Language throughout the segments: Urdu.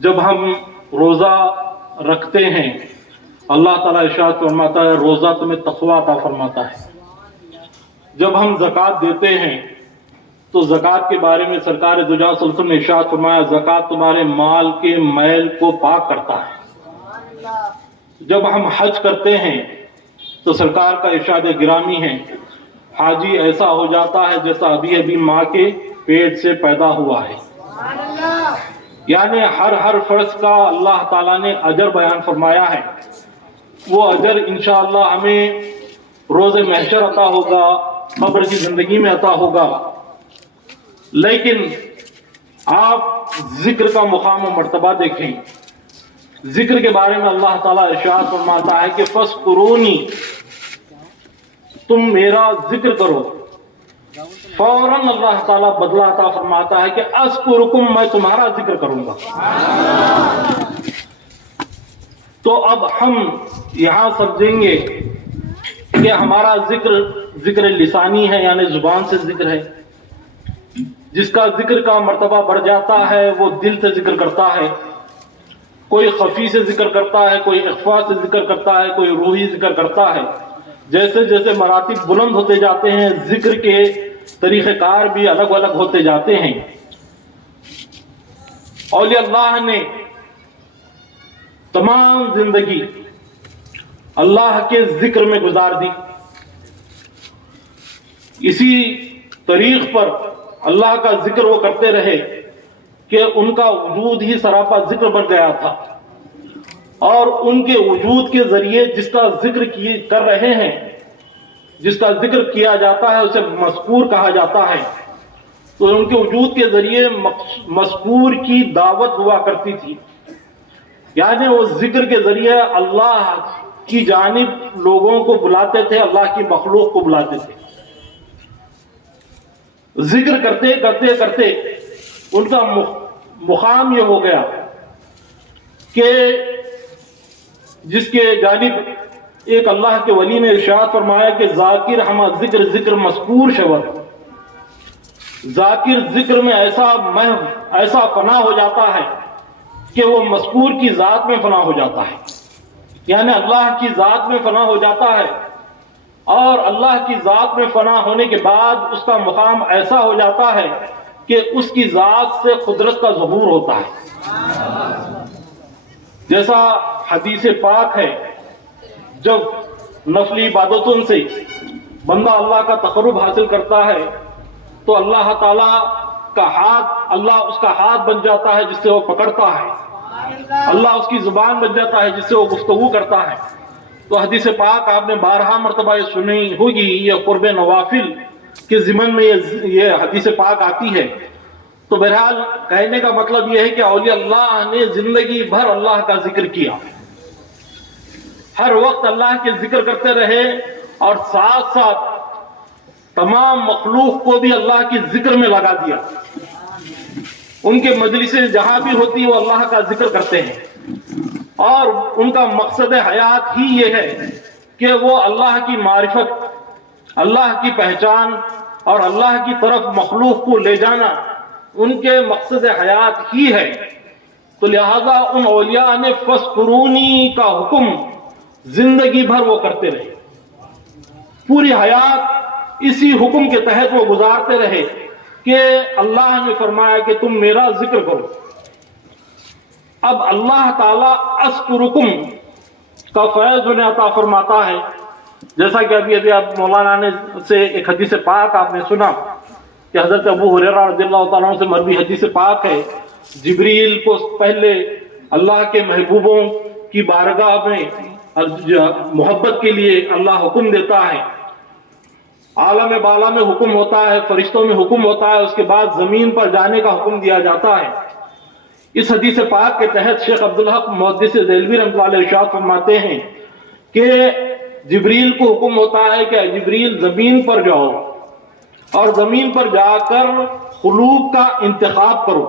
جب ہم روزہ رکھتے ہیں اللہ تعالیٰ ارشاد فرماتا ہے روزہ تمہیں تقویٰ عطا فرماتا ہے. جب ہم زکوٰۃ دیتے ہیں تو زکوٰۃ کے بارے میں سرکار دو جہاں صلی اللہ علیہ وسلم نے ارشاد فرمایا زکوٰۃ تمہارے مال کے میل کو پاک کرتا ہے. جب ہم حج کرتے ہیں تو سرکار کا ارشاد گرامی ہے حاجی ایسا ہو جاتا ہے جیسا ابھی ابھی ماں کے پیٹ سے پیدا ہوا ہے. یعنی ہر فرض کا اللہ تعالیٰ نے اجر بیان فرمایا ہے. وہ اجر انشاءاللہ ہمیں روز محشر عطا ہوگا، قبر کی زندگی میں عطا ہوگا. لیکن آپ ذکر کا مقام و مرتبہ دیکھیں. ذکر کے بارے میں اللہ تعالیٰ ارشاد فرماتا ہے کہ فَاذْكُرُونِی، تم میرا ذکر کرو. فوراً اللہ تعالیٰ بدلہ عطا فرماتا ہے کہ اذکرکم، میں تمہارا ذکر کروں گا. تو اب ہم یہاں سمجھیں گے کہ ہمارا ذکر لسانی ہے، یعنی زبان سے ذکر ہے. جس کا ذکر کا مرتبہ بڑھ جاتا ہے وہ دل سے ذکر کرتا ہے. کوئی خفی سے ذکر کرتا ہے، کوئی اخفا سے ذکر کرتا ہے، کوئی روحی ذکر کرتا ہے. جیسے جیسے مراتب بلند ہوتے جاتے ہیں ذکر کے طریقہ کار بھی الگ الگ ہوتے جاتے ہیں. اولیاء اللہ نے تمام زندگی اللہ کے ذکر میں گزار دی. اسی طریق پر اللہ کا ذکر وہ کرتے رہے کہ ان کا وجود ہی سراپا ذکر بن گیا تھا. اور ان کے وجود کے ذریعے جس کا ذکر کر رہے ہیں، جس کا ذکر کیا جاتا ہے اسے مذکور کہا جاتا ہے. تو ان کے وجود کے ذریعے مذکور کی دعوت ہوا کرتی تھی. یعنی وہ ذکر کے ذریعے اللہ کی جانب لوگوں کو بلاتے تھے، اللہ کی مخلوق کو بلاتے تھے. ذکر کرتے کرتے کرتے ان کا مقام یہ ہو گیا کہ جس کے جانب ایک اللہ کے ولی نے ارشاد فرمایا کہ ذاکر ہما ذکر ذکر مذکور شود. ذاکر ذکر میں ایسا فنا ہو جاتا ہے کہ وہ مذکور کی ذات میں فنا ہو جاتا ہے. یعنی اللہ کی ذات میں فنا ہو جاتا ہے، اور اللہ کی ذات میں فنا ہونے کے بعد اس کا مقام ایسا ہو جاتا ہے کہ اس کی ذات سے قدرت کا ظہور ہوتا ہے. جیسا حدیث پاک ہے جب نفلی عبادتوں سے بندہ اللہ کا تقرب حاصل کرتا ہے تو اللہ تعالیٰ کا ہاتھ، اللہ اس کا ہاتھ بن جاتا ہے جس سے وہ پکڑتا ہے. اللہ اس کی زبان بن جاتا ہے جس سے وہ گفتگو کرتا ہے. تو حدیث پاک آپ نے 12 مرتبہ یہ سنی ہوگی، یہ قرب نوافل کے ضمن میں یہ حدیث پاک آتی ہے. تو بہرحال کہنے کا مطلب یہ ہے کہ اولیاء اللہ نے زندگی بھر اللہ کا ذکر کیا، ہر وقت اللہ کے ذکر کرتے رہے، اور ساتھ ساتھ تمام مخلوق کو بھی اللہ کے ذکر میں لگا دیا. ان کے مجلسیں جہاں بھی ہوتی وہ اللہ کا ذکر کرتے ہیں، اور ان کا مقصد حیات ہی یہ ہے کہ وہ اللہ کی معرفت، اللہ کی پہچان اور اللہ کی طرف مخلوق کو لے جانا ان کے مقصد حیات ہی ہے. تو لہذا ان اولیاء نے فَاذْكُرُونِی کا حکم زندگی بھر وہ کرتے رہے. پوری حیات اسی حکم کے تحت وہ گزارتے رہے کہ اللہ نے فرمایا کہ تم میرا ذکر کرو. اب اللہ تعالیٰ اذکرکم کا فیض انہیں عطا فرماتا ہے. جیسا کہ ابھی آپ مولانا نے سے ایک حدیث پاک آپ نے سنا کہ حضرت ابو ہریرہ رضی اللہ تعالیٰ عنہ سے مروی حدیث پاک ہے، جبریل کو پہلے اللہ کے محبوبوں کی بارگاہ میں محبت کے لیے اللہ حکم دیتا ہے. عالم بالا میں حکم ہوتا ہے، فرشتوں میں حکم ہوتا ہے، اس کے بعد زمین پر جانے کا حکم دیا جاتا ہے. اس حدیث پاک کے تحت شیخ عبدالحق محدث دہلوی رحمۃ اللہ علیہ ارشاد فرماتے ہیں کہ جبریل کو حکم ہوتا ہے کہ جبریل زمین پر جاؤ اور زمین پر جا کر قلوب کا انتخاب کرو،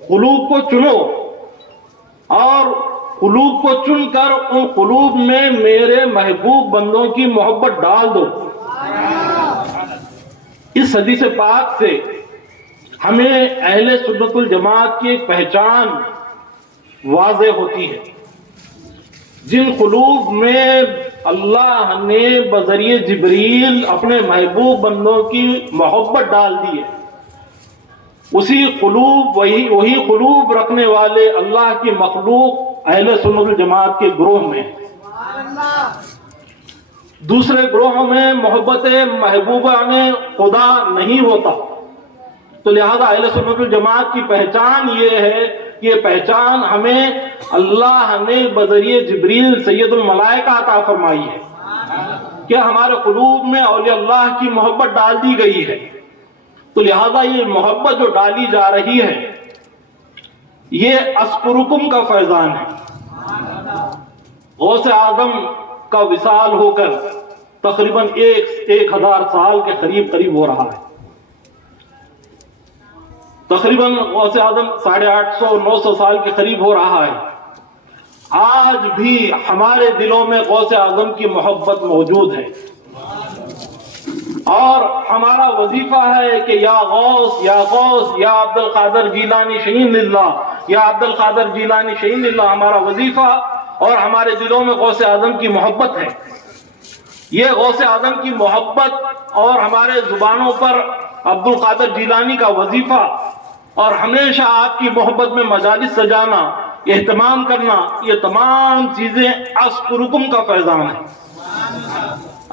قلوب کو چنو، اور قلوب کو چن کر ان قلوب میں میرے محبوب بندوں کی محبت ڈال دو. اس حدیث پاک سے ہمیں اہل سنت الجماعت کی ایک پہچان واضح ہوتی ہے. جن قلوب میں اللہ نے بذریعہ جبریل اپنے محبوب بندوں کی محبت ڈال دی ہے، وہی قلوب رکھنے والے اللہ کی مخلوق اہل سنت الجماعت کے گروہ میں. دوسرے گروہوں میں محبت محبوبہ میں خدا نہیں ہوتا. تو لہذا اہل سنت الجماعت کی پہچان یہ ہے کہ یہ پہچان ہمیں اللہ نے بذریعہ جبریل سید الملائکہ عطا فرمائی ہے کہ ہمارے قلوب میں اولیاء اللہ کی محبت ڈال دی گئی ہے. تو لہذا یہ محبت جو ڈالی جا رہی ہے یہ اذکرکم کا فیضان ہے. غوث اعظم کا وصال ہو کر تقریباً 1000 سال کے قریب ہو رہا ہے. تقریباً غوث اعظم 850-900 سال کے قریب ہو رہا ہے. آج بھی ہمارے دلوں میں غوث اعظم کی محبت موجود ہے، اور ہمارا وظیفہ ہے کہ یا غوث یا غوث یا عبد القادر جیلانی شہین للہ، یا عبد القادر جیلانی شہین للہ ہمارا وظیفہ، اور ہمارے دلوں میں غوث اعظم کی محبت ہے. یہ غوث اعظم کی محبت اور ہمارے زبانوں پر عبد القادر جیلانی کا وظیفہ اور ہمیشہ آپ کی محبت میں مجالس سجانا، اہتمام کرنا، یہ تمام چیزیں اذکرکم کا فیضان ہے.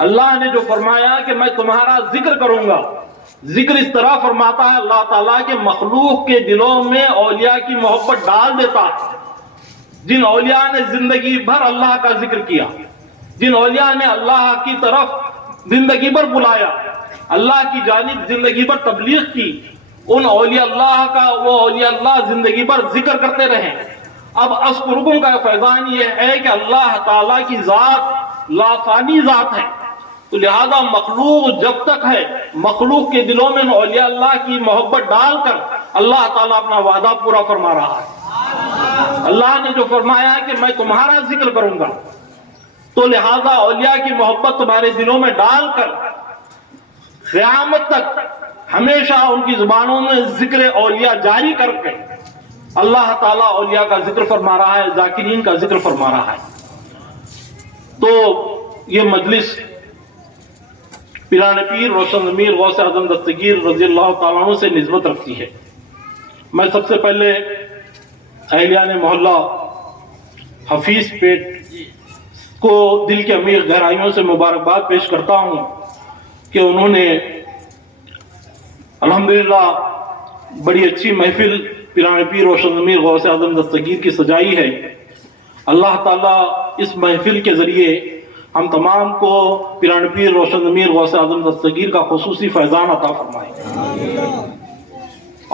اللہ نے جو فرمایا کہ میں تمہارا ذکر کروں گا، ذکر اس طرح فرماتا ہے اللہ تعالیٰ کے مخلوق کے دلوں میں اولیاء کی محبت ڈال دیتا ہے. جن اولیاء نے زندگی بھر اللہ کا ذکر کیا، جن اولیاء نے اللہ کی طرف زندگی بھر بلایا، اللہ کی جانب زندگی بھر تبلیغ کی، ان اولیاء اللہ کا وہ اولیاء اللہ زندگی بھر ذکر کرتے رہے. اب اذکرکم کا فیضان یہ ہے کہ اللہ تعالیٰ کی ذات لافانی ذات ہے. تو لہذا مخلوق جب تک ہے، مخلوق کے دلوں میں اولیاء اللہ کی محبت ڈال کر اللہ تعالیٰ اپنا وعدہ پورا فرما رہا ہے. اللہ نے جو فرمایا کہ میں تمہارا ذکر کروں گا، تو لہذا اولیاء کی محبت تمہارے دلوں میں ڈال کر قیامت تک ہمیشہ ان کی زبانوں میں ذکر اولیاء جاری کر کے اللہ تعالیٰ اولیاء کا ذکر فرما رہا ہے، ذاکرین کا ذکر فرما رہا ہے. تو یہ مجلس پیران پیر روشن ضمیر غوث اعظم دستگیر رضی اللہ تعالیٰ عنہ سے نسبت رکھتی ہے. میں سب سے پہلے اہلیان محلہ حفیظ پیٹ کو دل کے عمیق گہرائیوں سے مبارکباد پیش کرتا ہوں کہ انہوں نے الحمدللہ بڑی اچھی محفل پیران پیر روشن ضمیر غوث اعظم دستگیر کی سجائی ہے. اللہ تعالیٰ اس محفل کے ذریعے ہم تمام کو پیران پیر روشن ضمیر غوث اعظم دستگیر کا خصوصی فیضان عطا فرمائے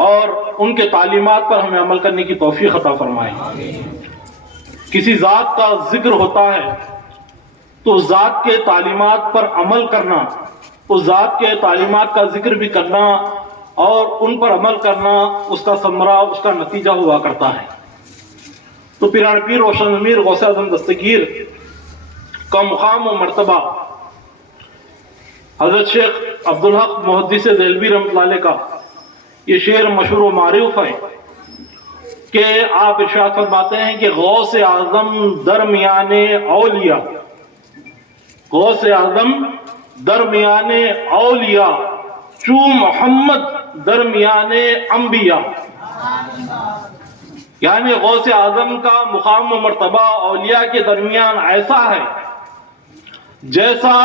اور ان کے تعلیمات پر ہمیں عمل کرنے کی توفیق عطا فرمائے. کسی ذات کا ذکر ہوتا ہے تو ذات کے تعلیمات پر عمل کرنا، اس ذات کے تعلیمات کا ذکر بھی کرنا اور ان پر عمل کرنا، اس کا ثمرہ، اس کا نتیجہ ہوا کرتا ہے. تو پیران پیر روشن ضمیر غوث اعظم دستگیر کا مقام و مرتبہ حضرت شیخ عبدالحق محدث دہلوی رحمۃ اللہ علیہ کا یہ شعر مشہور و معروف ہے کہ آپ ارشاد فرماتے ہیں کہ غوث اعظم درمیان اولیاء، غوث اعظم درمیان اولیاء، چو محمد درمیان انبیاء. یعنی غوث اعظم کا مقام و مرتبہ اولیاء کے درمیان ایسا ہے جیسا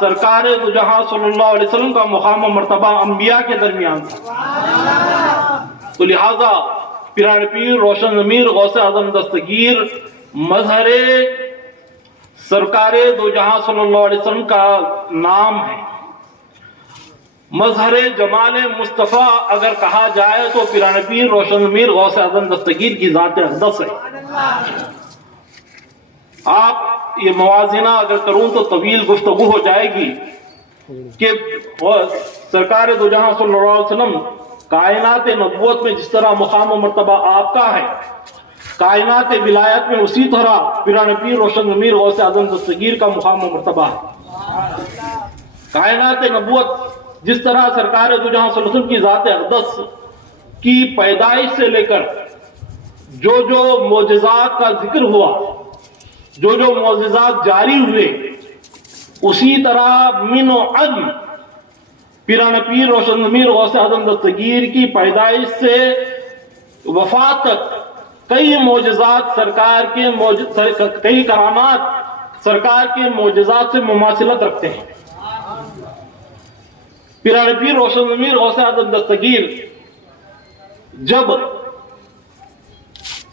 سرکار دو جہاں صلی اللہ علیہ وسلم کا مقام و مرتبہ انبیاء کے درمیان تھا. تو لہذا پیران پیر روشن ضمیر غوث اعظم دستگیر مظہر سرکار دو جہاں صلی اللہ علیہ وسلم کا نام ہے. مظہر جمال مصطفیٰ اگر کہا جائے تو پیران پیر روشن ضمیر غوث اعظم دستگیر کی ذات اقدس ہے. آپ یہ موازنہ اگر کروں تو طویل گفتگو ہو جائے گی کہ سرکار دو جہاں صلی اللہ علیہ وسلم کائنات نبوت میں جس طرح مقام و مرتبہ آپ کا ہے، کائنات ولایت میں اسی طرح پیران پیر روشن ضمیر غوث اعظم دستگیر کا مقام و مرتبہ ہے. کائنات نبوت جس طرح سرکار دو جہاں صلی اللہ علیہ وسلم کی ذات اقدس کی پیدائش سے لے کر جو جو معجزات کا ذکر ہوا، جو جو معجزات جاری ہوئے، اسی طرح من و عدم پیران پیر روشن ضمیر غوث اعظم دستگیر کی پیدائش سے وفات تک کئی معجزات سرکار کے کئی کرامات سرکار کے معجزات سے مماثلت رکھتے ہیں۔ پیران پیر روشن ضمیر غوث اعظم دستگیر جب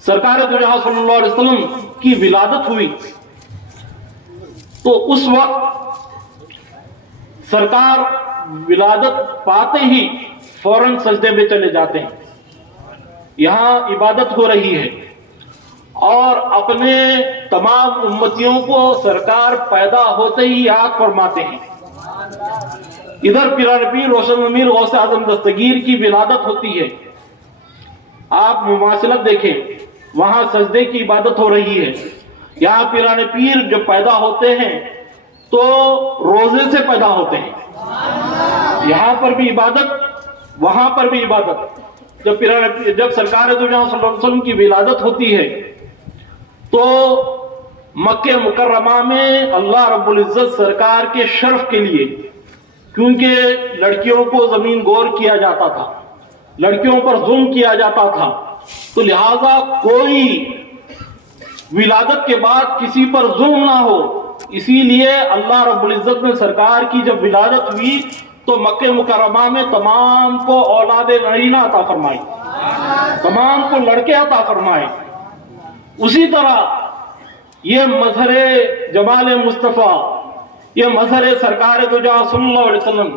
سرکار دو جہاں صلی اللہ علیہ وسلم کی ولادت ہوئی تو اس وقت سرکار ولادت پاتے ہی فوراً سجدے میں چلے جاتے ہیں، یہاں عبادت ہو رہی ہے، اور اپنے تمام امتیوں کو سرکار پیدا ہوتے ہی یاد فرماتے ہیں۔ ادھر پیران پیر روشن ضمیر غوث اعظم دستگیر کی ولادت ہوتی ہے، آپ مماثلت دیکھیں، وہاں سجدے کی عبادت ہو رہی ہے۔ یہاں پیران پیر جب پیدا ہوتے ہیں تو روزے سے پیدا ہوتے ہیں، یہاں پر بھی عبادت، وہاں پر بھی عبادت۔ جب سرکار دو جہاں صلی اللہ علیہ وسلم کی ولادت ہوتی ہے تو مکہ مکرمہ میں اللہ رب العزت سرکار کے شرف کے لیے، کیونکہ لڑکیوں کو زمین گور کیا جاتا تھا، لڑکیوں پر ظلم کیا جاتا تھا، تو لہذا کوئی ولادت کے بعد کسی پر ظلم نہ ہو، اسی لیے اللہ رب العزت نے سرکار کی جب ولادت ہوئی تو مکہ مکرمہ میں تمام کو اولاد نرینہ عطا فرمائی، تمام کو لڑکے عطا فرمائے۔ اسی طرح یہ مظہر جمال مصطفیٰ، یہ مظہر سرکار دو جہاں صلی اللہ علیہ وسلم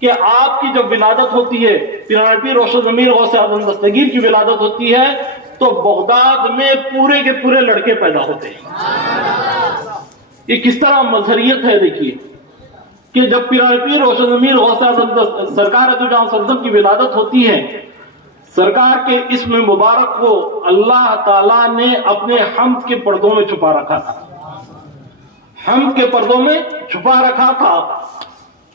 کہ آپ کی جب ولادت ہوتی ہے، پیران پیر روشن ضمیر غوث اعظم دستگیر کی ولادت ہوتی ہے تو بغداد میں پورے کے پورے لڑکے پیدا ہوتے ہیں۔ یہ کس طرح مظہریت ہے، دیکھیے کہ جب پیران پیر روشن ضمیر غوث اعظم سرکار دو جہاں صلی اللہ علیہ وسلم کی ولادت ہوتی ہے، سرکار کے اسم مبارک کو اللہ تعالیٰ نے اپنے حمد کے پردوں میں چھپا رکھا تھا، حمد کے پردوں میں چھپا رکھا تھا،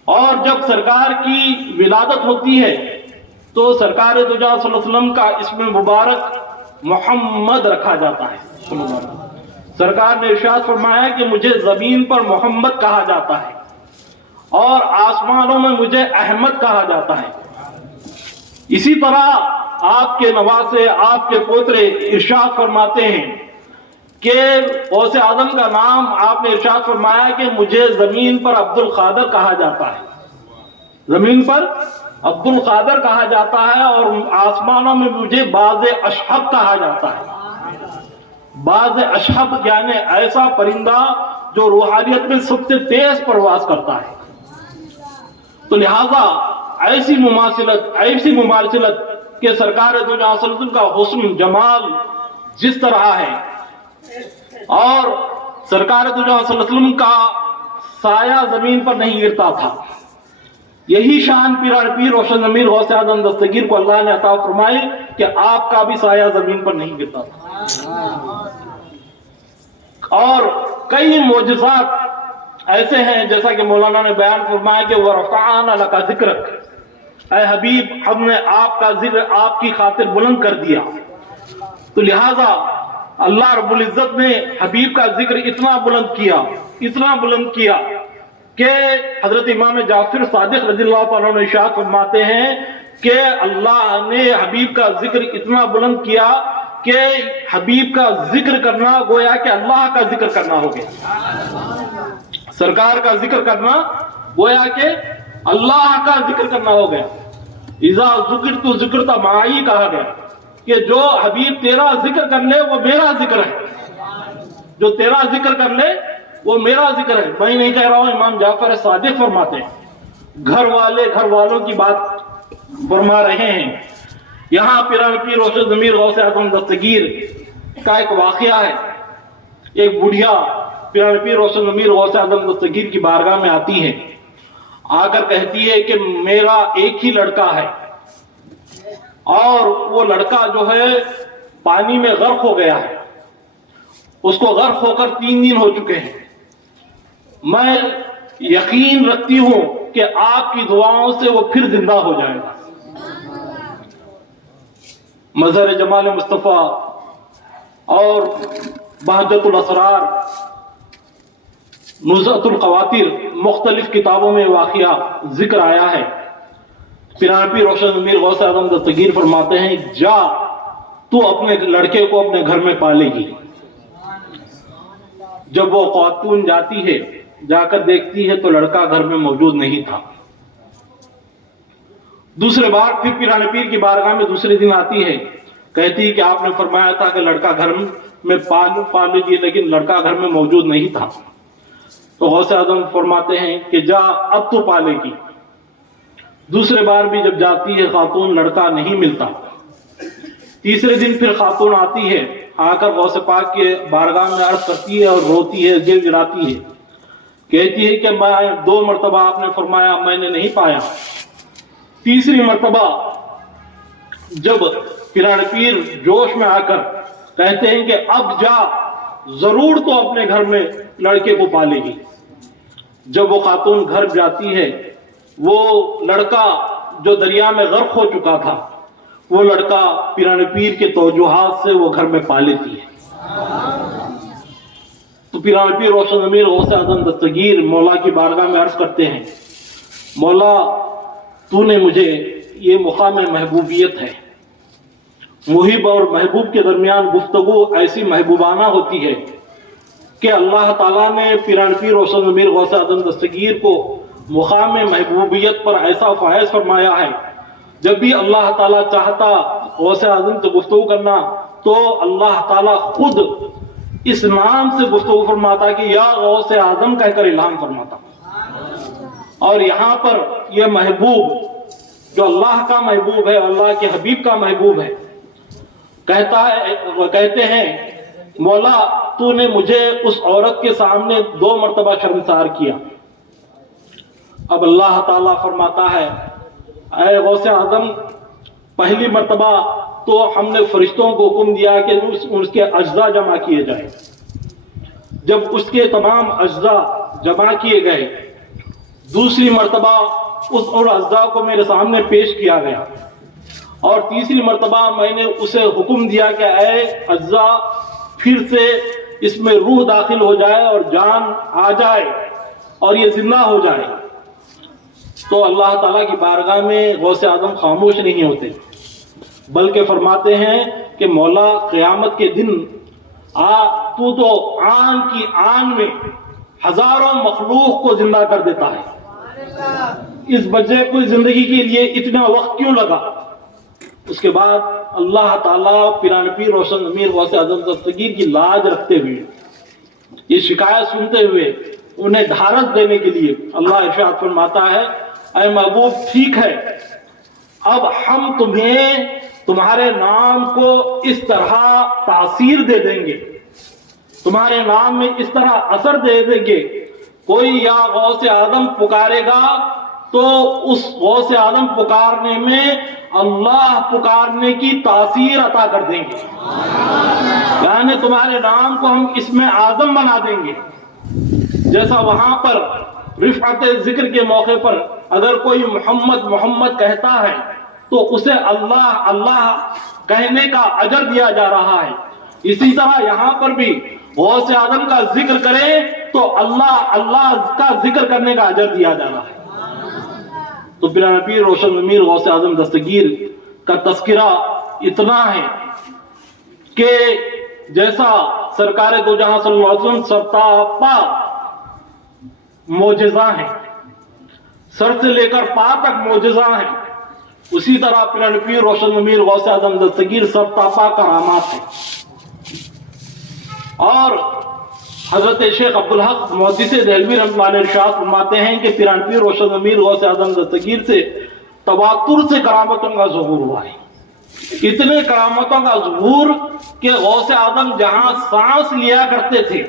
اور جب سرکار کی ولادت ہوتی ہے تو سرکار دو جہاں صلی اللہ علیہ وسلم کا اسم مبارک محمد رکھا جاتا ہے۔ سرکار نے ارشاد فرمایا کہ مجھے زمین پر محمد کہا جاتا ہے اور آسمانوں میں مجھے احمد کہا جاتا ہے۔ اسی طرح آپ کے نواسے، آپ کے پوترے ارشاد فرماتے ہیں کہ غوث اعظم کا نام آپ نے ارشاد فرمایا کہ مجھے زمین پر عبد القادر کہا جاتا ہے، زمین پر عبد القادر کہا جاتا ہے، اور آسمانوں میں مجھے باز اشہب کہا جاتا ہے۔ باز اشہب یعنی ایسا پرندہ جو روحانیت میں سب سے تیز پرواز کرتا ہے۔ تو لہذا ایسی مماثلت کہ سرکار دو جہاں صلی اللہ علیہ وسلم کا حسن جمال جس طرح ہے، اور سرکار دو جہاں صلی اللہ علیہ وسلم کا سایہ زمین پر نہیں گرتا تھا، یہی شان پیران پیر روشن ضمیر غوث اعظم دستگیر کو اللہ نے عطا فرمائی کہ آپ کا بھی سایہ زمین پر نہیں گرتا تھا۔ اور کئی معجزات ایسے ہیں جیسا کہ مولانا نے بیان فرمایا کہ وَرَفَعْنَا لَكَ ذِكْرَكَ، اے حبیب ہم نے آپ کا ذکر آپ کی خاطر بلند کر دیا۔ تو لہذا اللہ رب العزت نے حبیب کا ذکر اتنا بلند کیا کہ حضرت امام جعفر صادق رضی اللہ تعالیٰ عنہ ارشاد فرماتے ہیں کہ اللہ نے حبیب کا ذکر اتنا بلند کیا کہ حبیب کا ذکر کرنا گویا کہ اللہ کا ذکر کرنا ہو گیا، سرکار کا ذکر کرنا گویا کہ اللہ کا ذکر کرنا ہو گیا۔ اذا ذکرت ذکرت معی کہا گیا کہ جو حبیب تیرا ذکر کر لے وہ میرا ذکر ہے، جو تیرا ذکر کر لے وہ میرا ذکر ہے۔ میں نہیں کہہ رہا ہوں، امام جعفر صادق فرماتے ہیں، گھر والوں کی بات فرما رہے ہیں۔ یہاں پیران پیر روشن ضمیر غوث اعظم دستگیر کا ایک واقعہ ہے۔ ایک بڑھیا پیران پیر روشن ضمیر غوث اعظم دستگیر کی بارگاہ میں آتی ہے، آ کر کہتی ہے کہ میرا ایک ہی لڑکا ہے اور وہ لڑکا جو ہے پانی میں غرق ہو گیا ہے، اس کو غرق ہو کر 3 دن ہو چکے ہیں۔ میں یقین رکھتی ہوں کہ آپ کی دعاؤں سے وہ پھر زندہ ہو جائے گا۔ مظہر جمال مصطفیٰ اور بہجت الاسرار، نزہۃ الخواطر، مختلف کتابوں میں واقعہ ذکر آیا ہے۔ پیران پیر روشن ضمیر غوث اعظم دستگیر فرماتے ہیں جا تو اپنے لڑکے کو اپنے گھر میں پالے گی۔ جب وہ خاتون جاتی ہے، جا کر دیکھتی ہے تو لڑکا گھر میں موجود نہیں تھا۔ دوسرے بار پھر پیران پیر کی بارگاہ میں دوسرے دن آتی ہے، کہتی ہے کہ آپ نے فرمایا تھا کہ لڑکا گھر میں پال لیجیے، لیکن لڑکا گھر میں موجود نہیں تھا۔ تو غوث اعظم فرماتے ہیں کہ جا اب تو پالے گی۔ دوسرے بار بھی جب جاتی ہے خاتون، لڑکا نہیں ملتا۔ تیسرے دن پھر خاتون آتی ہے، آ کر غوث پاک کے بارگاہ میں عرض کرتی ہے اور روتی ہے، گڑ گڑاتی ہے، کہتی ہے کہ میں 2 مرتبہ آپ نے فرمایا، میں نے نہیں پایا۔ تیسری مرتبہ جب پیران پیر جوش میں آ کر کہتے ہیں کہ اب جا، ضرور تو اپنے گھر میں لڑکے کو پالے گی۔ جب وہ خاتون گھر جاتی ہے، وہ لڑکا جو دریا میں غرق ہو چکا تھا، وہ لڑکا پیران پیر کے توجہات سے وہ گھر میں پا لیتی ہے۔ تو پیران پیر روشن ضمیر غوث اعظم دستگیر مولا کی بارگاہ میں عرض کرتے ہیں، مولا تو نے مجھے، یہ مقام محبوبیت ہے، محب اور محبوب کے درمیان گفتگو ایسی محبوبانہ ہوتی ہے کہ اللہ تعالیٰ نے پیران پیر روشن ضمیر غوث اعظم دستگیر کو مقام محبوبیت پر ایسا فائز فرمایا ہے، جب بھی اللہ تعالیٰ چاہتا غوث اعظم سے گفتگو کرنا تو اللہ تعالیٰ خود اس نام سے گفتگو فرماتا کہ یا غوث اعظم کہہ کر الہام فرماتا۔ اور یہاں پر یہ محبوب جو اللہ کا محبوب ہے، اللہ کے حبیب کا محبوب ہے، کہتے ہیں مولا تو نے مجھے اس عورت کے سامنے 2 مرتبہ شرمسار کیا۔ اب اللہ تعالیٰ فرماتا ہے اے غوث اعظم، پہلی مرتبہ تو ہم نے فرشتوں کو حکم دیا کہ اس کے اجزاء جمع کیے جائیں۔ جب اس کے تمام اجزاء جمع کیے گئے، دوسری مرتبہ اس اور اجزاء کو میرے سامنے پیش کیا گیا، اور تیسری مرتبہ میں نے اسے حکم دیا کہ اے اجزاء، پھر سے اس میں روح داخل ہو جائے اور جان آ جائے اور یہ زندہ ہو جائے۔ تو اللہ تعالیٰ کی بارگاہ میں غوث اعظم خاموش نہیں ہوتے، بلکہ فرماتے ہیں کہ مولا قیامت کے دن تو آن کی آن میں ہزاروں مخلوق کو زندہ کر دیتا ہے، اس بچے کو زندگی کے لیے اتنا وقت کیوں لگا؟ اس کے بعد اللہ تعالیٰ پیران پیر روشن ضمیر غوث اعظم دستگیر کی لاج رکھتے ہوئے، یہ شکایت سنتے ہوئے انہیں دھارس دینے کے لیے اللہ ارشاد فرماتا ہے اے محبوب ٹھیک ہے، اب ہم تمہیں تمہارے نام کو اس طرح تاثیر دے دیں گے، تمہارے نام میں اس طرح اثر دے دیں گے، کوئی یا غوث اعظم پکارے گا تو اس غوث اعظم پکارنے میں اللہ پکارنے کی تاثیر عطا کر دیں گے، یعنی تمہارے نام کو ہم اس میں اعظم بنا دیں گے۔ جیسا وہاں پر رفعت ذکر کے موقع پر اگر کوئی محمد محمد کہتا ہے تو اسے اللہ اللہ کہنے کا اجر دیا جا رہا ہے، اسی طرح یہاں پر بھی غوث اعظم کا ذکر کرے تو اللہ اللہ کا ذکر کرنے کا اجر دیا جا رہا ہے۔ تو پیران پیر روشن ضمیر غوث اعظم دستگیر کا تذکرہ اتنا ہے کہ جیسا سرکار دو جہاں صلی اللہ علیہ وسلم سرتاپا معجزہ ہیں، سر سے لے کر پا تک معجزہ ہیں، اسی طرح پیران پیر روشن ضمیر غوث اعظم دستگیر سرتاپا کرامات ہیں۔ اور حضرت شیخ عبدالحق محدث دہلوی رحمۃ اللہ علیہ ارشاد فرماتے ہیں کہ پیران پیر روشن ضمیر غوث اعظم دستگیر سے تواتر سے کرامتوں کا ظہور ہوا ہے، اتنے کرامتوں کا ظہور کہ غوث اعظم جہاں سانس لیا کرتے تھے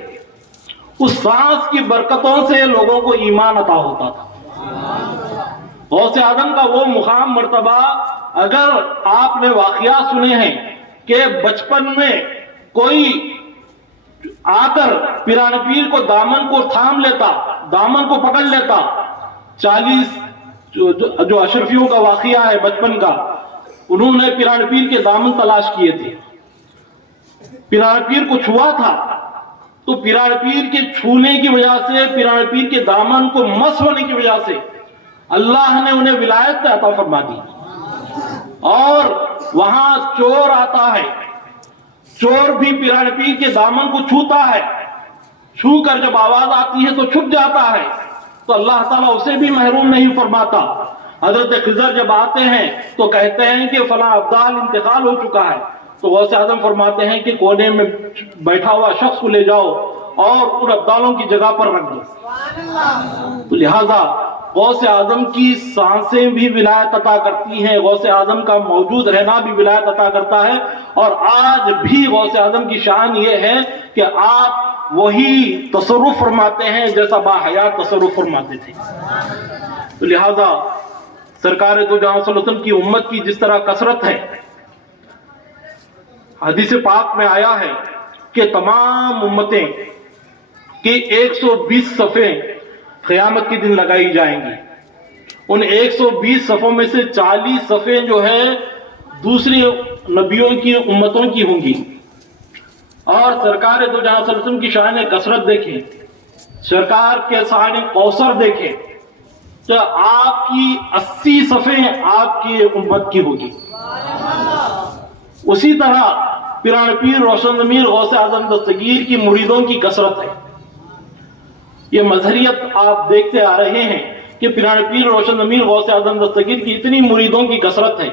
اس سانس کی برکتوں سے لوگوں کو ایمان عطا ہوتا تھا۔ غوث اعظم کا وہ مقام مرتبہ، اگر آپ نے واقعات سنے ہیں کہ بچپن میں کوئی آ کر پیران پیر کو دامن کو تھام لیتا، دامن کو پکڑ لیتا، 40 جو اشرفیوں کا واقعہ ہے بچپن کا، انہوں نے پیران پیر کے دامن تلاش کیے تھے، پیران پیر کو چھوا تھا، تو پیران پیر کے چھونے کی وجہ سے، پیران پیر کے دامن کو مس ہونے کی وجہ سے اللہ نے انہیں ولایت عطا فرما دی۔ اور وہاں چور آتا ہے، چور بھی پیران پیر کے دامن کو چھوتا ہے، چھو کر جب آواز آتی ہے تو چھپ جاتا ہے، تو اللہ تعالیٰ اسے بھی محروم نہیں فرماتا۔ حضرت خضر جب آتے ہیں تو کہتے ہیں کہ فلاں ابدال انتقال ہو چکا ہے، تو غوث اعظم فرماتے ہیں کہ کونے میں بیٹھا ہوا شخص کو لے جاؤ اور ان ابدالوں کی جگہ پر رکھ دو۔ تو لہذا غوث اعظم کی سانسیں بھی ولایت عطا کرتی ہیں، غوث اعظم کا موجود رہنا بھی ولایت عطا کرتا ہے۔ اور آج بھی غوث اعظم کی شان یہ ہے کہ آپ وہی تصرف فرماتے ہیں جیسا باحیات تصرف فرماتے تھے۔ تو لہذا سرکار دو جہاں صلی اللہ علیہ وسلم کی امت کی جس طرح کثرت ہے، حدیث پاک میں آیا ہے کہ تمام امتیں کی 120 صفیں قیامت کے دن لگائی جائیں گی۔ ان 120 صفوں میں سے 40 صفیں جو ہے دوسری نبیوں کی امتوں کی ہوں گی۔ اور سرکار دو جہاں صلی اللہ علیہ وسلم کی شان کثرت دیکھیں، سرکار کے شان کوثر دیکھیں، تو آپ کی 80 صفیں آپ کی امت کی ہوگی۔ اسی طرح پیران پیر روشن ضمیر غوث اعظم دستگیر کی مریدوں کی کثرت ہے۔ یہ مظہریت آپ دیکھتے آ رہے ہیں کہ پیران پیر روشن ضمیر غوث اعظم دستگیر کی اتنی مریدوں کی کثرت ہے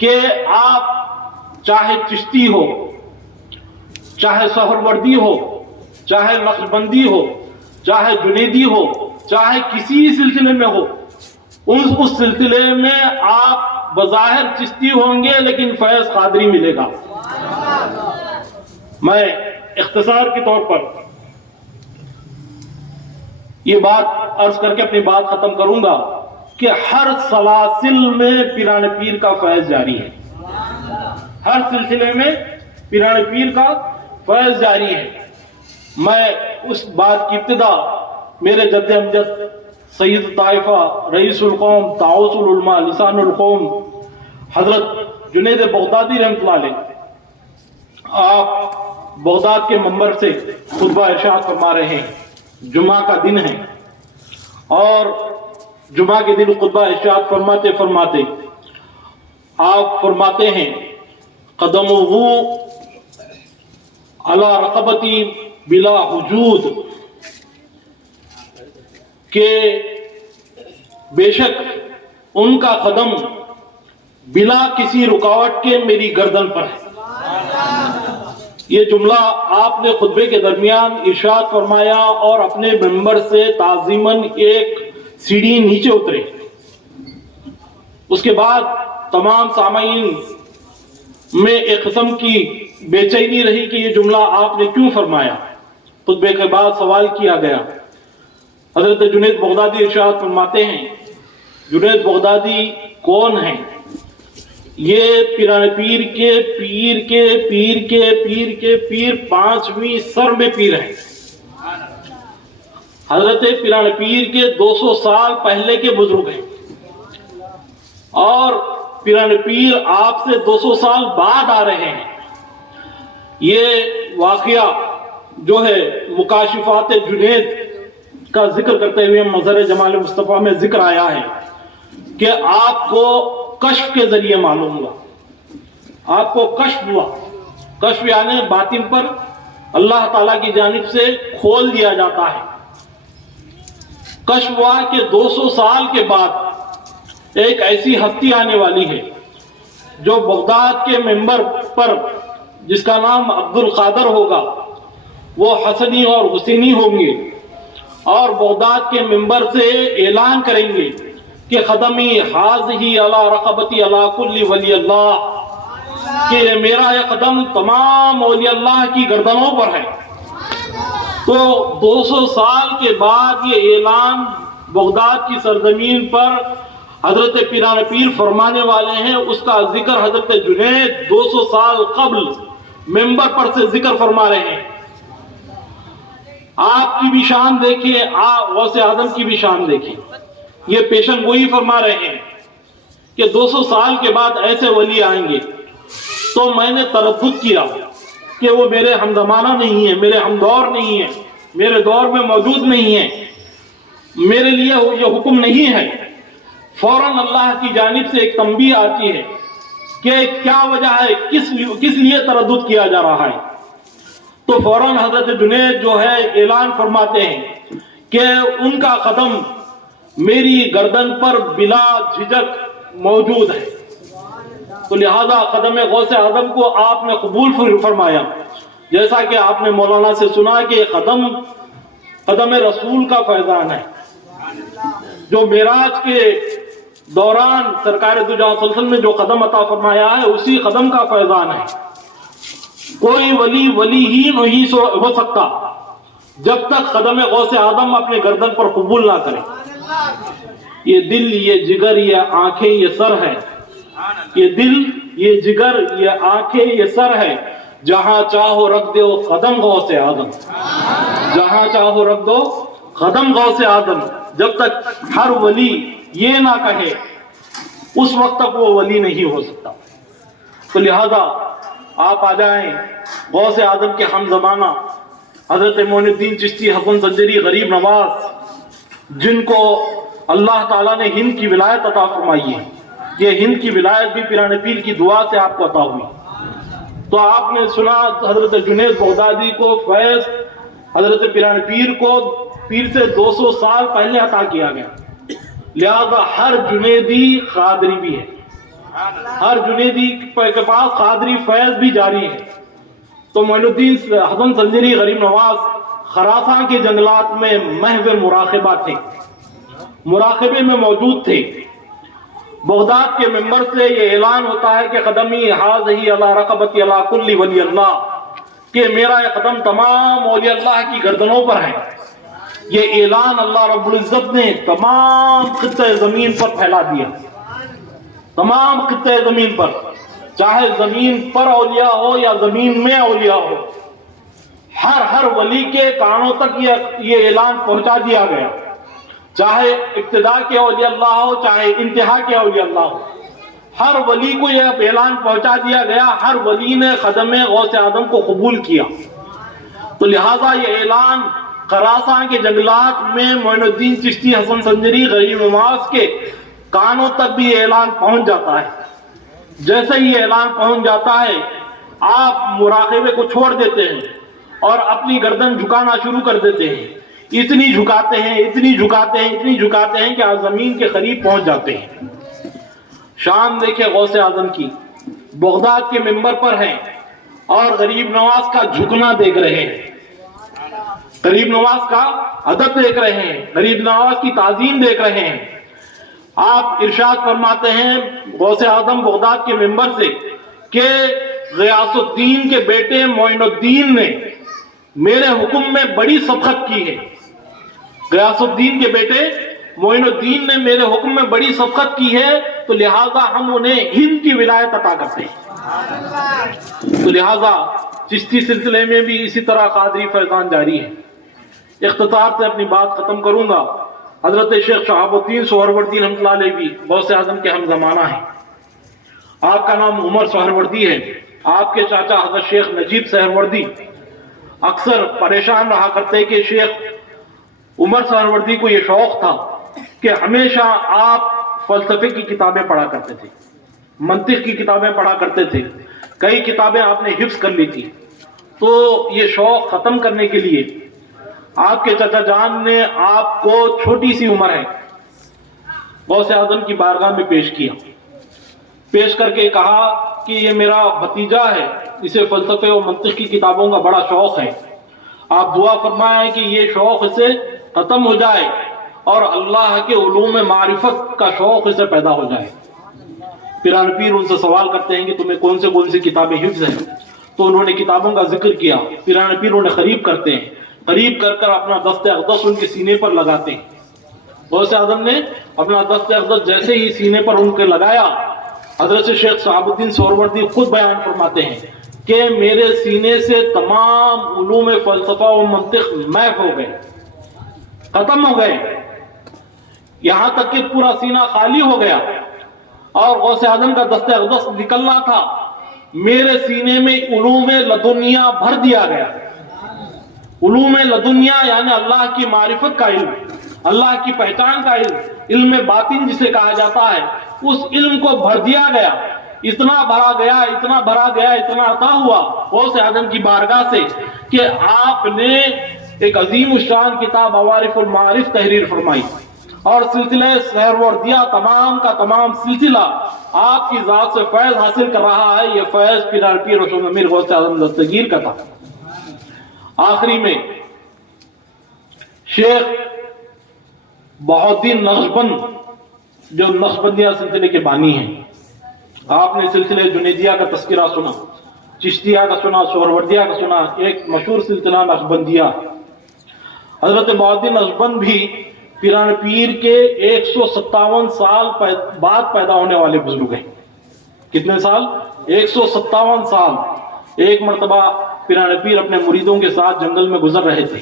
کہ آپ چاہے چشتی ہو، چاہے سہروردی ہو، چاہے نقشبندی ہو، چاہے جنیدی ہو، چاہے کسی سلسلے میں ہو، اس سلسلے میں آپ بظاہر چشتی ہوں گے لیکن فیض قادری ملے گا۔ میں اختصار کے طور پر یہ بات عرض کر کے اپنی بات ختم کروں گا کہ ہر سلاسل میں پیران پیر کا فیض جاری ہے، ہر سلسلے میں پیران پیر کا فیض جاری ہے۔ میں اس بات کی ابتدا میرے جد امجد سید طائفہ، رئیس القوم، طاؤس العلماء، لسان القوم حضرت جنید بغدادی رحمۃ اللہ علیہ، آپ بغداد کے منبر سے خطبہ ارشاد فرما رہے ہیں، جمعہ کا دن ہے، اور جمعہ کے دن خطبہ ارشاد فرماتے فرماتے آپ فرماتے ہیں قدمہ علی رقبتی بلا حجود، کہ بے شک ان کا قدم بلا کسی رکاوٹ کے میری گردن پر ہے۔ یہ جملہ آپ نے خطبے کے درمیان ارشاد فرمایا اور اپنے منبر سے تعظیماً ایک سیڑھی نیچے اترے۔ اس کے بعد تمام سامعین میں ایک قسم کی بے چینی رہی کہ یہ جملہ آپ نے کیوں فرمایا۔ خطبے کے بعد سوال کیا گیا۔ حضرت جنید بغدادی ارشاد فرماتے ہیں، جنید بغدادی کون ہیں؟ یہ پیران پیر کے پیر کے پیر کے پیر کے پیر 5ویں سر میں پیر ہیں۔ حضرت پیران پیر کے 200 سال پہلے کے بزرگ ہیں، اور پیران پیر آپ سے 200 سال بعد آ رہے ہیں۔ یہ واقعہ جو ہے مکاشفات جنید کا ذکر کرتے ہوئے مظہر جمال مصطفیٰ میں ذکر آیا ہے کہ آپ کو کشف کے ذریعے معلوم ہوا، آپ کو کشف ہوا۔ کشف یعنی باطن پر اللہ تعالیٰ کی جانب سے کھول دیا جاتا ہے۔ کشف ہوا کہ 200 سال کے بعد ایک ایسی ہستی آنے والی ہے جو بغداد کے منبر پر، جس کا نام عبد القادر ہوگا، وہ حسنی اور حسینی ہوں گے، اور بغداد کے منبر سے اعلان کریں گے کہ قدمی حاذہی علی رقبتی علی کل ولی اللہ، کہ میرا یہ قدم تمام اولیاء اللہ کی گردنوں پر ہے۔ تو 200 سال کے بعد یہ اعلان بغداد کی سرزمین پر حضرت پیران پیر فرمانے والے ہیں۔ اس کا ذکر حضرت جنید 200 سال قبل منبر پر سے ذکر فرما رہے ہیں۔ آپ کی بھی شان دیکھیں، غوث اعظم کی بھی شان دیکھیں۔ یہ پیشن گوئی فرما رہے ہیں کہ 200 سال کے بعد ایسے ولی آئیں گے، تو میں نے تردد کیا کہ وہ میرے ہم زمانہ نہیں ہے، میرے ہم دور نہیں ہے، میرے دور میں موجود نہیں ہے، میرے لیے یہ حکم نہیں ہے۔ فوراً اللہ کی جانب سے ایک تنبیہ آتی ہے کہ کیا وجہ ہے، کس لیے تردد کیا جا رہا ہے۔ تو فوراً حضرت جنید جو ہے اعلان فرماتے ہیں کہ ان کا قدم میری گردن پر بلا جھجک موجود ہے، تو لہذا قدم غوث اعظم کو آپ نے قبول فرمایا۔ جیسا کہ آپ نے مولانا سے سنا کہ قدم رسول کا فیضان ہے، جو معراج کے دوران سرکار دو جہاں صلی اللہ علیہ وسلم نے جو قدم عطا فرمایا ہے، اسی قدم کا فیضان ہے۔ کوئی ولی ہی نہیں ہو سکتا جب تک قدم غوث اعظم اپنے گردن پر قبول نہ کرے۔ یہ دل، یہ جگر، یہ آنکھیں، یہ سر ہے، یہ دل، یہ جگر، یہ آنکھیں، یہ سر ہے، جہاں چاہو رکھ دو قدم غوث اعظم، جہاں چاہو رکھ دو قدم غوث اعظم۔ جب تک ہر ولی یہ نہ کہے اس وقت تک وہ ولی نہیں ہو سکتا۔ تو لہذا آپ آ جائیں غوث اعظم کے ہم زمانہ حضرت معین الدین چشتی حسن زنجری غریب نواز، جن کو اللہ تعالیٰ نے ہند کی ولایت عطا فرمائی ہے۔ یہ ہند کی ولایت بھی پیران پیر کی دعا سے آپ کو عطا ہوئی۔ تو آپ نے سنا حضرت جنید بغدادی کو فیض حضرت پیران پیر کو پیر سے 200 سال پہلے عطا کیا گیا، لہذا ہر جنیدی قادری بھی ہے، ہر جنیدی کے پاس قادری فیض بھی جاری ہے۔ تو معین الدین حسن زنجری غریب نواز خراسان کے جنگلات میں محو مراقبہ تھے، مراقبے میں موجود تھے۔ بغداد کے منبر سے یہ اعلان ہوتا ہے کہ قدمی حاضی علی رقبتی علی کل ولی اللہ، کہ میرا یہ قدم تمام اولیاء اللہ کی گردنوں پر ہے۔ یہ اعلان اللہ رب العزت نے تمام خطہ زمین پر پھیلا دیا، تمام خطہ زمین پر، چاہے زمین پر اولیاء ہو یا زمین میں اولیاء ہو، ہر ولی کے کانوں تک یہ اعلان پہنچا دیا گیا، چاہے ابتدا کے اولیاء اللہ ہو چاہے انتہا کے اولیاء اللہ ہو، ہر ولی کو یہ اعلان پہنچا دیا گیا، ہر ولی نے قدم غوث اعظم کو قبول کیا۔ تو لہٰذا یہ اعلان خراسان کے جنگلات میں معین الدین چشتی حسن زنجری غریب نواز کے کانوں تک بھی یہ اعلان پہنچ جاتا ہے۔ جیسے ہی یہ اعلان پہنچ جاتا ہے، آپ مراقبے کو چھوڑ دیتے ہیں اور اپنی گردن جھکانا شروع کر دیتے ہیں، اتنی جھکاتے ہیں، اتنی جھکاتے ہیں، اتنی جھکاتے ہیں کہ آپ زمین کے قریب پہنچ جاتے ہیں۔ شان دیکھیں غوث اعظم کی، بغداد کے منبر پر ہیں اور غریب نواز کا جھکنا دیکھ رہے ہیں، غریب نواز کا ادب دیکھ رہے ہیں، غریب نواز کی تعظیم دیکھ رہے ہیں۔ آپ ارشاد فرماتے ہیں غوث اعظم بغداد کے منبر سے کہ غیاث الدین کے بیٹے معین الدین نے میرے حکم میں بڑی سبقت کی ہے، غیاث الدین کے بیٹے معین الدین نے میرے حکم میں بڑی سبقت کی ہے، تو لہٰذا ہم انہیں ہند کی ولایت عطا کرتے ہیں۔ تو لہٰذا چشتی سلسلے میں بھی اسی طرح قادری فیضان جاری ہے۔ اختصار سے اپنی بات ختم کروں گا۔ حضرت شیخ شہاب الدین سہروردی رحمۃ اللہ علیہ بھی غوث اعظم کے ہم زمانہ ہیں۔ آپ کا نام عمر سہروردی ہے، آپ کے چاچا حضرت شیخ نجیب سہروردی اکثر پریشان رہا کرتے کہ شیخ عمر سہروردی کو یہ شوق تھا کہ ہمیشہ آپ فلسفے کی کتابیں پڑھا کرتے تھے، منطق کی کتابیں پڑھا کرتے تھے، کئی کتابیں آپ نے حفظ کر لی تھی۔ تو یہ شوق ختم کرنے کے لیے آپ کے چچا جان نے آپ کو چھوٹی سی عمر ہے غوث اعظم کی بارگاہ میں پیش کیا، پیش کر کے کہا کہ یہ میرا بھتیجا ہے، اسے فلسفے و منطق کی کتابوں کا بڑا شوق ہے، آپ دعا فرمائیں کہ یہ شوق اسے ختم ہو جائے اور اللہ کے علوم معرفت کا شوق اسے پیدا ہو جائے۔ پیران پیر ان سے سوال کرتے ہیں کہ تمہیں کون سی کتابیں حفظ ہیں؟ تو انہوں نے کتابوں کا ذکر کیا، پیران پیر انہیں قریب کرتے ہیں، قریب کر کر اپنا دست اقدس ان کے سینے پر لگاتے ہیں۔ غوث اعظم نے اپنا دست اقدس جیسے ہی سینے پر ان کے لگایا، حضرت شیخ شہاب الدین سہروردی خود بیان فرماتے ہیں کہ میرے سینے سے تمام علوم فلسفہ و منطق محو ہو گئے، ختم ہو گئے، یہاں تک کہ پورا سینہ خالی ہو گیا۔ اور غوث اعظم کا دست اقدس نکلنا تھا، میرے سینے میں علوم لدنیا بھر دیا گیا۔ علوم لدنیا یعنی اللہ کی معرفت کا علم، اللہ کی پہچان کا علم، علم باطن جسے کہا جاتا ہے، اس علم کو بھر دیا گیا، اتنا بھرا گیا، اتنا بھرا گیا، اتنا عطا ہوا غوث اعظم کی بارگاہ سے کہ آپ نے ایک عظیم الشان کتاب عوارف المعارف تحریر فرمائی، اور سلسلہ سہروردیہ تمام کا تمام سلسلہ آپ کی ذات سے فیض حاصل کر رہا ہے۔ یہ فیض پیر روشن امیر غوث اعظم دستگیر کا تھا۔ آخری میں شیخ بہاؤالدین نقشبند جو نقشبندیہ سلسلے کے بانی ہیں، آپ نے سلسلہ جنیدیہ کا تذکرہ سنا، چشتیہ کا سنا، سہروردیہ کا سنا، ایک مشہور سلسلہ نقشبندیہ۔ حضرت بہاؤالدین نقشبند بھی پیران پیر کے 157 سال بعد پیدا ہونے والے بزرگ ہیں۔ کتنے سال؟ 157 سال۔ ایک مرتبہ پیران پیر اپنے مریدوں کے ساتھ جنگل میں گزر رہے تھے،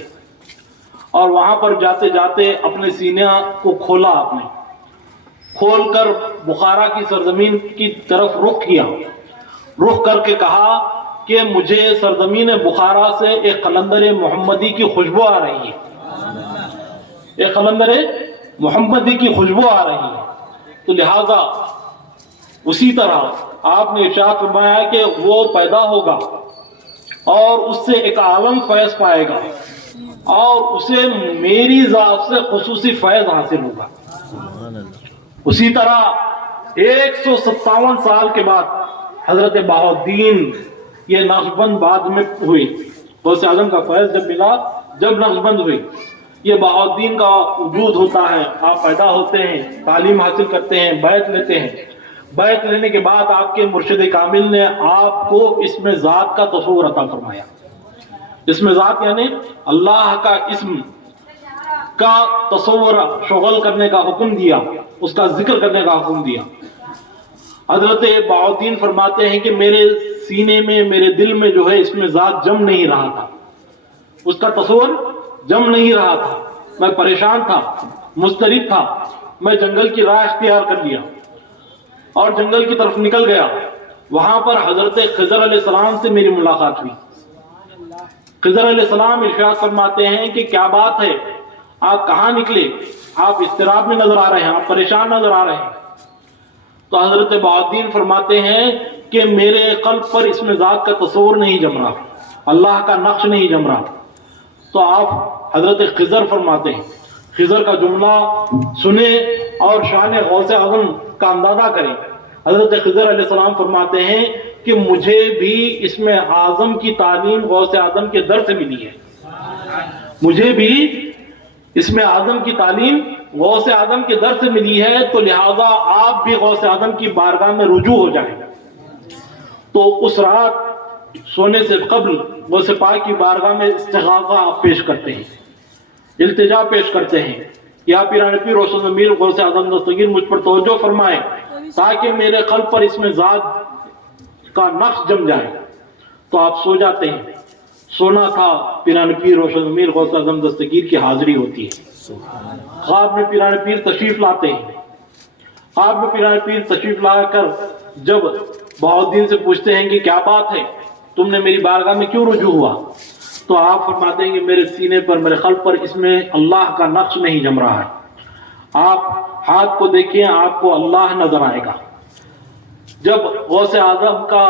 اور وہاں پر جاتے جاتے اپنے سینے کو کھولا، آپ نے کھول کر بخارا کی سرزمین کی طرف رخ کیا، رخ کر کے کہا کہ مجھے سرزمین بخارا سے ایک قلندر محمدی کی خوشبو آ رہی ہے، ایک قلندر محمدی کی خوشبو آ رہی ہے۔ تو لہذا اسی طرح آپ نے ارشاد فرمایا کہ وہ پیدا ہوگا اور اس سے ایک عالم فیض پائے گا، اور اسے میری ذات سے خصوصی فیض حاصل ہوگا۔ اسی طرح 157 سال کے بعد حضرت بہاؤالدین یہ نقشبند بعد میں ہوئی، غوث اعظم کا فیض جب ملا، جب نقشبند ہوئی، یہ بہاؤالدین کا وجود ہوتا ہے، آپ پیدا ہوتے ہیں، تعلیم حاصل کرتے ہیں، بیعت لیتے ہیں، بیعت لینے کے بعد آپ کے مرشد کامل نے آپ کو اسم ذات کا تصور عطا فرمایا۔ اسم ذات یعنی اللہ کا اسم کا تصور شغل کرنے کا حکم دیا، اس کا ذکر کرنے کا حکم دیا۔ حضرت بہاؤالدین فرماتے ہیں کہ میرے سینے میں، میرے دل میں جو ہے اسم ذات جم نہیں رہا تھا، اس کا تصور جم نہیں رہا تھا، میں پریشان تھا، مضطرب تھا، میں جنگل کی راہ اختیار کر لیا اور جنگل کی طرف نکل گیا۔ وہاں پر حضرت خضر علیہ السلام سے میری ملاقات ہوئی۔ خضر علیہ السلام ارشاد فرماتے ہیں کہ کیا بات ہے، آپ کہاں نکلے، آپ اضطراب میں نظر آ رہے ہیں، آپ پریشان نظر آ رہے ہیں۔ تو حضرت بہاؤالدین فرماتے ہیں کہ میرے قلب پر اسم ذات کا تصور نہیں جم رہا، اللہ کا نقش نہیں جم رہا۔ تو آپ حضرت خضر فرماتے ہیں، خضر کا جملہ سنیں اور شان غوث اعظم کا اندازہ کریں۔ حضرت خضر علیہ السلام فرماتے ہیں کہ مجھے بھی اسم اعظم کی تعلیم غوث اعظم کے در سے ملی ہے، مجھے بھی اسم اعظم کی تعلیم غوث اعظم کے در سے ملی ہے، تو لہذا آپ بھی غوث اعظم کی بارگاہ میں رجوع ہو جائیں۔ تو اس رات سونے سے قبل غوث پاک کی بارگاہ میں استغاثہ پیش کرتے ہیں، التجا پیش کرتے ہیں، یا پیران پیر روشن امیر غوث اعظم دستگیر مجھ پر توجہ فرمائے تاکہ میرے قلب پر اسم ذات کا نقش جم جائے۔ تو آپ سو جاتے ہیں۔ سونا تھا، پیران پیر روشن امیر غوث اعظم دستگیر کی حاضری ہوتی ہے۔ خواب میں پیران پیر تشریف لاتے ہیں۔ خواب میں پیران پیر تشریف لا کر جب بہاؤالدین سے پوچھتے ہیں کہ کیا بات ہے، تم نے میری بارگاہ میں کیوں رجوع ہوا؟ تو آپ فرماتے ہیں کہ میرے سینے پر، میرے قلب پر اس میں اللہ کا نقش نہیں جم رہا ہے۔ آپ ہاتھ کو دیکھیں، آپ کو اللہ نظر آئے گا۔ جب غوث اعظم کا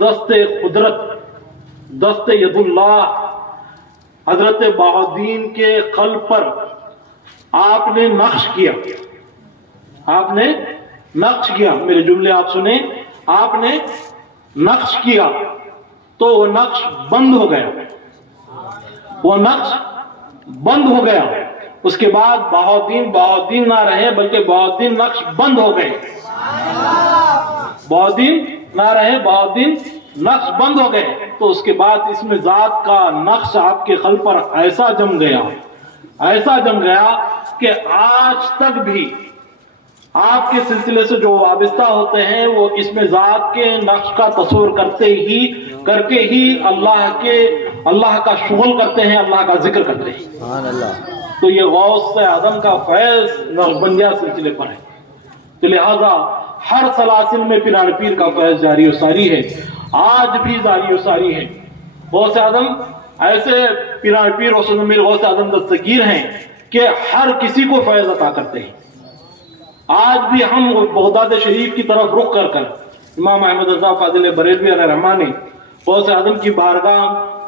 دست قدرت، دست ید اللہ حضرت بہاؤالدین کے قلب پر آپ نے نقش کیا، آپ نے نقش کیا، میرے جملے آپ سنیں، آپ نے نقش کیا تو وہ نقش بند ہو گیا، وہ نقش بند ہو گیا۔ اس کے بعد بہاؤالدین نہ رہے بلکہ بہاؤالدین نقش بند ہو گئے، بہاؤالدین نہ رہے، بہاؤالدین نقش بند ہو گئے۔ تو اس کے بعد اس میں ذات کا نقش آپ کے قلب پر ایسا جم گیا، ایسا جم گیا کہ آج تک بھی آپ کے سلسلے سے جو وابستہ ہوتے ہیں وہ اس میں ذات کے نقش کا تصور کر کے ہی اللہ کا شغل کرتے ہیں، اللہ کا ذکر کرتے ہیں۔ سبحان اللہ۔ تو یہ غوث اعظم کا فیض نقشبندیہ سلسلے پر ہے۔ تو لہذا ہر سلاسل میں پیران پیر کا فیض جاری و ساری ہے، آج بھی جاری و ساری ہے۔ غوث اعظم ایسے پیران پیر غوث میر غوث اعظم دستگیر ہیں کہ ہر کسی کو فیض عطا کرتے ہیں۔ آج بھی ہم بغداد شریف کی طرف رخ کر امام احمد رضا فاضل بریلوی علیہ الرحمٰن نے غوث اعظم کی بارگاہ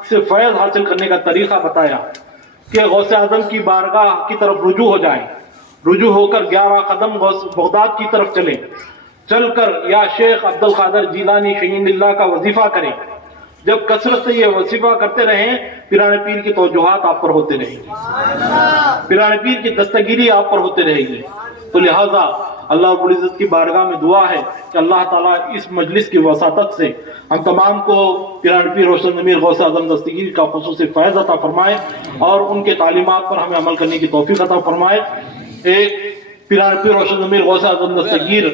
سے فیض حاصل کرنے کا طریقہ بتایا کہ غوث اعظم کی بارگاہ کی طرف رجوع ہو جائیں، رجوع ہو کر 11 قدم بغداد کی طرف چلیں، چل کر یا شیخ عبد القادر جیلانی شہین اللہ کا وظیفہ کریں۔ جب کثرت سے یہ وظیفہ کرتے رہیں، پیران پیر کی توجہات آپ پر ہوتے رہیں گی، پیران پیر کی دستگیری آپ پر ہوتے رہے گی۔ تو لہٰذا اللہ رب العزت کی بارگاہ میں دعا ہے کہ اللہ تعالیٰ اس مجلس کی وساطت سے ہم تمام کو پیران پیر روشن ضمیر غوث اعظم دستگیر کا خصوصی فیض عطا فرمائے اور ان کے تعلیمات پر ہمیں عمل کرنے کی توفیق عطا فرمائے۔ ایک پیران پیر روشن ضمیر غوث اعظم دستگیر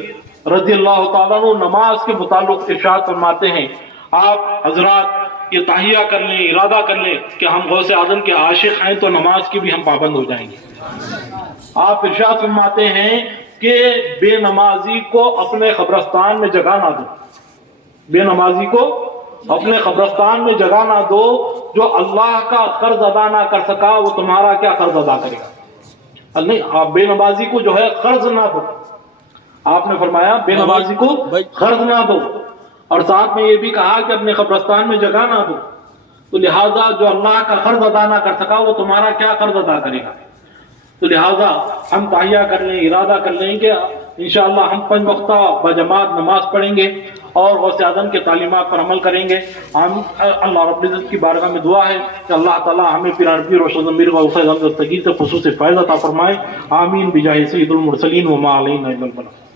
رضی اللہ تعالیٰ عنہ نماز کے متعلق ارشاد فرماتے ہیں، آپ حضرات یہ تہیہ کر لیں، ارادہ کر لیں کہ ہم غوث اعظم کے عاشق ہیں تو نماز کی بھی ہم پابند ہو جائیں گے۔ آپ ارشاد فرماتے ہیں کہ بے نمازی کو اپنے قبرستان میں جگہ نہ دو، بے نمازی کو اپنے قبرستان میں جگہ نہ دو، جو اللہ کا قرض ادا نہ کر سکا وہ تمہارا کیا قرض ادا کرے گا؟ نہیں، آپ بے نمازی کو جو ہے قرض نہ دو، آپ نے فرمایا بے نمازی کو قرض نہ دو، اور ساتھ میں یہ بھی کہا کہ اپنے قبرستان میں جگہ نہ دو، تو لہٰذا جو اللہ کا قرض ادا نہ کر سکا وہ تمہارا کیا قرض ادا کرے گا؟ تو لہٰذا ہم تہیہ کر لیں، ارادہ کر لیں کہ انشاءاللہ ہم 5 وقتہ بجماعت نماز پڑھیں گے اور غوث اعظم کے تعلیمات پر عمل کریں گے۔ اللہ رب العزت کی بارگاہ میں دعا ہے کہ اللہ تعالیٰ ہمیں پیران پیر روشن ضمیر غوث اعظم دستگیر سے خصوصی فیض عطا فرمائے۔ آمین بجاہ سید المرسلین وما علینا الا البلاغ۔